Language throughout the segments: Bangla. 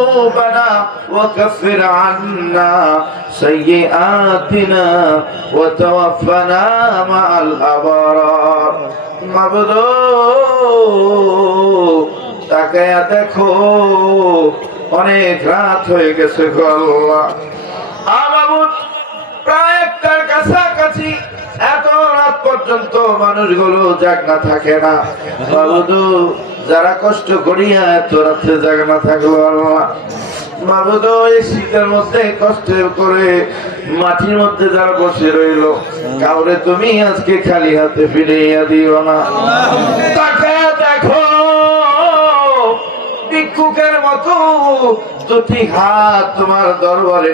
ذنوبنا وكفر عنا سيئاتنا وتوفنا مع الأبرار মাবুদ তাকায়া দেখো অনেক রাত হয়ে গেছে গো আল্লাহ আমাবুদ প্রায় একটার কাছাকাছি এত রাত পর্যন্ত মানুষগুলো জাগনা থাকে না বাবুদু যারা কষ্ট করিয়া রাত্রে জাগনা থাকল আল্লাহ মাবুদ এই শীতের মধ্যে কষ্ট করে মাটির মধ্যে যারা বসে রইল, কাউরে তুমি আজকে খালি হাতে ফিরিয়ে দিও না। দেখো, ভিক্ষুকের মতো দুটি হাত তোমার দরবারে,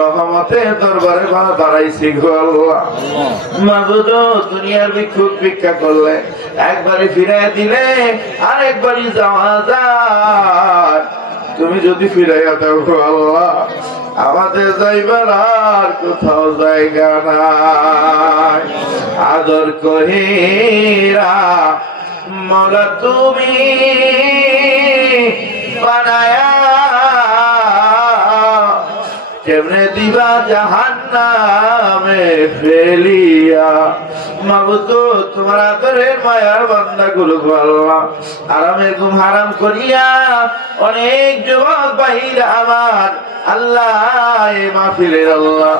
রহমতে দরবারে বাড়াইছি গো আল্লাহ। মাবুদ দুনিয়ার ভিক্ষুক ভিক্ষা করলে একবারে ফিরাই দিলে আর একবারই যাওয়া যায়। তুমি যদি ফিরাইয়া গো আল্লাহ, আমাদের যাইবার আর কোথাও জায়গা নাই। আদর কহিরা, মরা তুমি বানায়া কেমনে দিবা জাহান নামে ফেলিয়া? মাবুদ, তোমার আদরের মায়ার বান্দা গুলো আল্লাহ আরামের ঘুম হারাম করিয়া অনেক যুবক বাহির আমার আল্লাহ এ মাহফিলের আল্লাহ।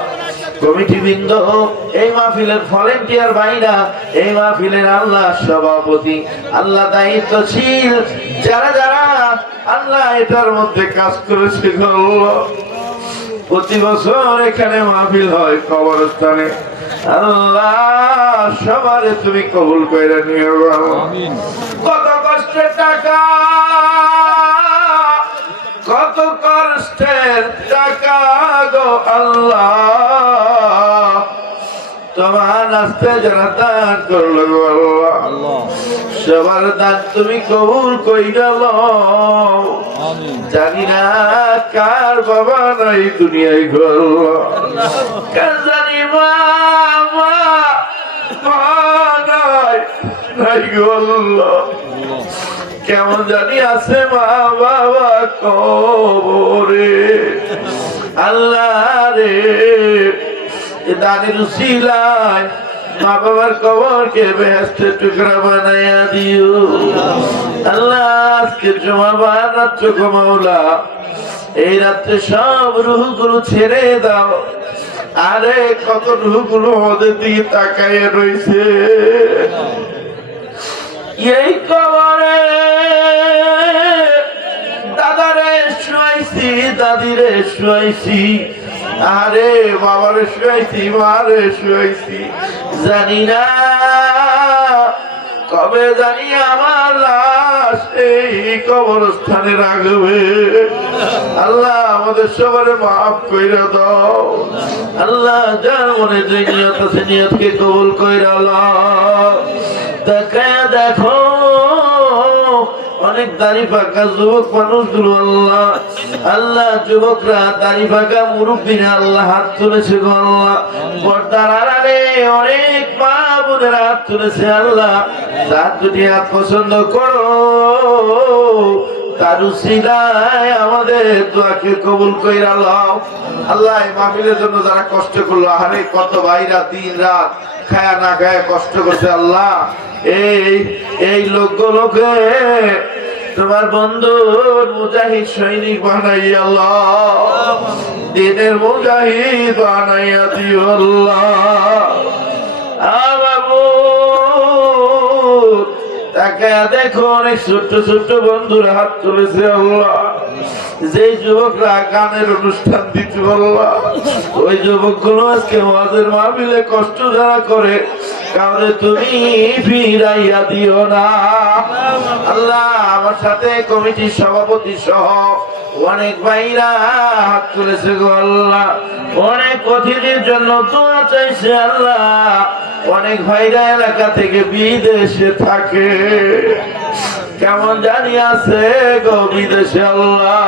কমিটি বৃন্দ এই মাহফিলের ভলেন্টিয়ার ভাইরা, এই মাহফিলের আল্লাহ সভাপতি। আল্লাহ দায়িত্বশীল, যারা যারা আল্লাহ এটার মধ্যে কাজ করেছে। প্রতি বছর এখানে মাহফিল হয় কবরস্থানে। আল্লাহ সবারে তুমি কবুল করে নিয়ে। কত কষ্টের টাকা কত কষ্টের টাকা গো আল্লাহ। তোমার রাস্তে যারা দান করল আল্লাহ। সবার দান তুমি কবুল কইরা জানি না কার বাবা নাই দুনিয়ায় গো আল্লাহ। কার জানি মা নাই নাই গো আল্লাহ। কেমন জানি আছে মা বাবা কবরে। আল্লাহ রে এ দানের উসিলায় মা বাবার কবরকে বেহেস্তে টুকরা বানাইয়া দিও। আল্লাহ, আজকে জমাবার রাত্র কমাওলা এই রাত্রে সব রুহগুলো ছেড়ে দাও। আরে, কত রুহগুলো ওদের দিকে তাকাইয়ে রয়েছে এই কবরে দাদারে শুয়াইছি, দাদিরে শুয়াইছি। আরে বাবারে শুয়েছি, মারে শুয়েছি। জানি না কবে জানি আমার লাশ এই কবরস্থানে রাখবে। আল্লাহ আমাদের সবার মাফ কইরা দাও। আল্লাহ যার মনে যে নিয়ত আছে নিয়তকে কবুল কইরা লাও অনেক দাড়ি পাকা যুবক মানুষগুলো আল্লাহ। আল্লাহ যুবকরা দাড়ি পাকা মুরব্বীরা আল্লাহ হাত তুলেছে গো আল্লাহ। পর্দার আড়ালে অনেক মা বোনেরা হাত তুলেছে আল্লাহ। তার দুটি হাত পছন্দ করো তার উসিলায় আমাদের দোয়াকে কবুল কইরা লও। আল্লাহ এই মাহফিলের জন্য যারা কষ্ট করল আরে কত ভাইরা দিন রাত খায়া না খায়া কষ্ট করছে আল্লাহ। এই এই লোকগুলোকে তোমার বন্ধুর মুজাহিদ সৈনিক বানাই আল্লাহ। দিনের মুজাহিদ বানাইয়া দিও আল্লাহ। তাকে দেখো অনেক ছোট্ট ছোট্ট বন্ধুরা হাত তুলেছে আল্লাহ। যে যুবকরা গানের অনুষ্ঠান দিতে আল্লাহ ওই যুবকগুলো আজকে ওয়াজের মাহফিলে কষ্ট যারা করে, কাউরে তুমি ফিরাইয়া দিও না। সাথে কমিটির সভাপতি সহ অনেক ভাইরা হাত তুলেছে গো আল্লাহ। অনেক অতিথির জন্য দোয়া চাইছে আল্লাহ। অনেক ভাইরা এলাকা থেকে বিদেশে থাকে। কেমন জানি আছে গো বিদেশে আল্লাহ।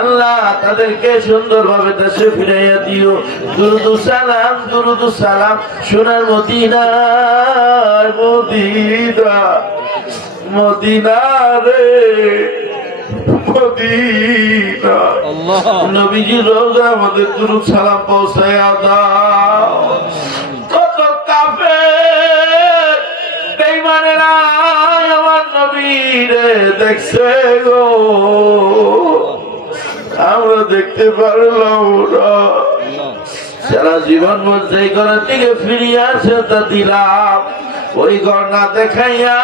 আল্লাহ তাদেরকে সুন্দরভাবে দেশে ফিরাইয়া দিও। দুরুদু সালাম দুরুদু সালাম, সোনার মদিনার মদিনা। মদিনা। রে মদিনা নবীজি রোজা আমাদের দুরুদ সালাম পৌঁছায়া দাও কত কাফে বেঈমানেরা আমার নবীরে দেখছে গো। আমরা দেখতে পারলাম না। সারা জীবন মধ্যে ঘরের দিকে ফিরিয়ে আসে তা দিলাম। ওই ঘর দেখাইয়া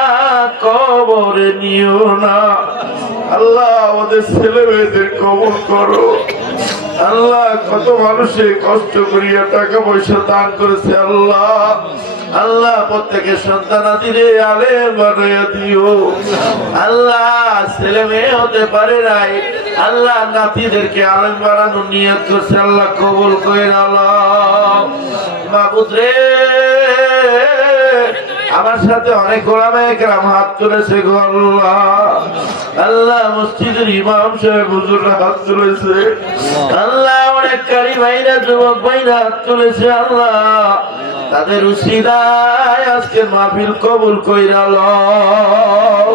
কবরে নিও না। আল্লাহ, আমাদের ছেলে মেয়েদের কবর করো। আল্লাহ, কত মানুষে কষ্ট করিয়া টাকা পয়সা দান করেছে আল্লাহ। আল্লাহ, প্রত্যেকের সন্তান আদিরে আলে বানাইয়া দিও। আল্লাহ ছেলে মেয়ে হতে পারে নাই। আল্লাহ, নাতিদেরকে আলেম বানানো নিয়ত করছে। আল্লাহ, কবুল করে আল্লাহ মাবুদ রে। আমার সাথে অনেক গোলাম হাত তুলেছে গো আল্লাহ। আল্লাহ মসজিদের ইমাম সাহেব হুজুররা হাত তুলেছে। আল্লাহ অনেক কারি ভাইরা যুবক ভাইরা হাত তুলেছে আল্লাহ। তাদের উসিলায় আজকে মাহফিল কবুল কইরা লও।